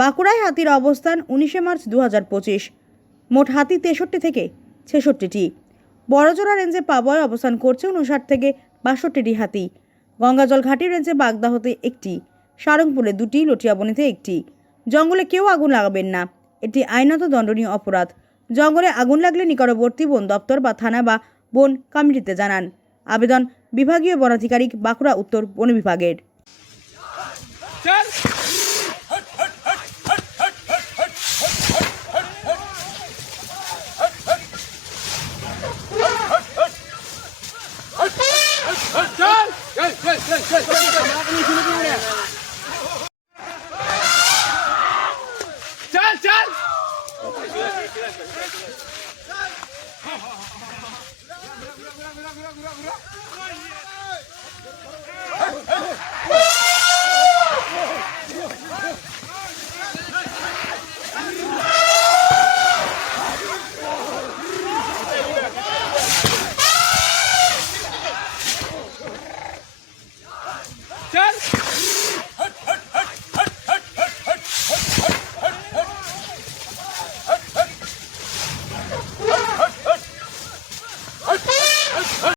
বাঁকুড়ায় হাতির অবস্থান উনিশে মার্চ দু হাজার পঁচিশ। মোট হাতি তেষট্টি থেকে ছেষট্টিটি। বড়জোড়া রেঞ্জে পাবয় অবস্থান করছে উনষাট থেকে বাষট্টিটি হাতি। গঙ্গাজল ঘাটি রেঞ্জে বাগদাহতে একটি। সারংপুরে দুটি, লটিয়াবনিতে একটি। জঙ্গলে কেউ আগুন লাগাবেন না। এটি আইনত দণ্ডনীয় অপরাধ। জঙ্গলে আগুন লাগলে নিকটবর্তী বন দপ্তর বা থানা বা বন কমিটিতে জানান। আবেদন বিভাগীয় বনাধিকারিক বাঁকুড়া উত্তর বন বিভাগের। ঘুরা ঘুরা ঘুরা ঘুরা ঘুরা ঘুরা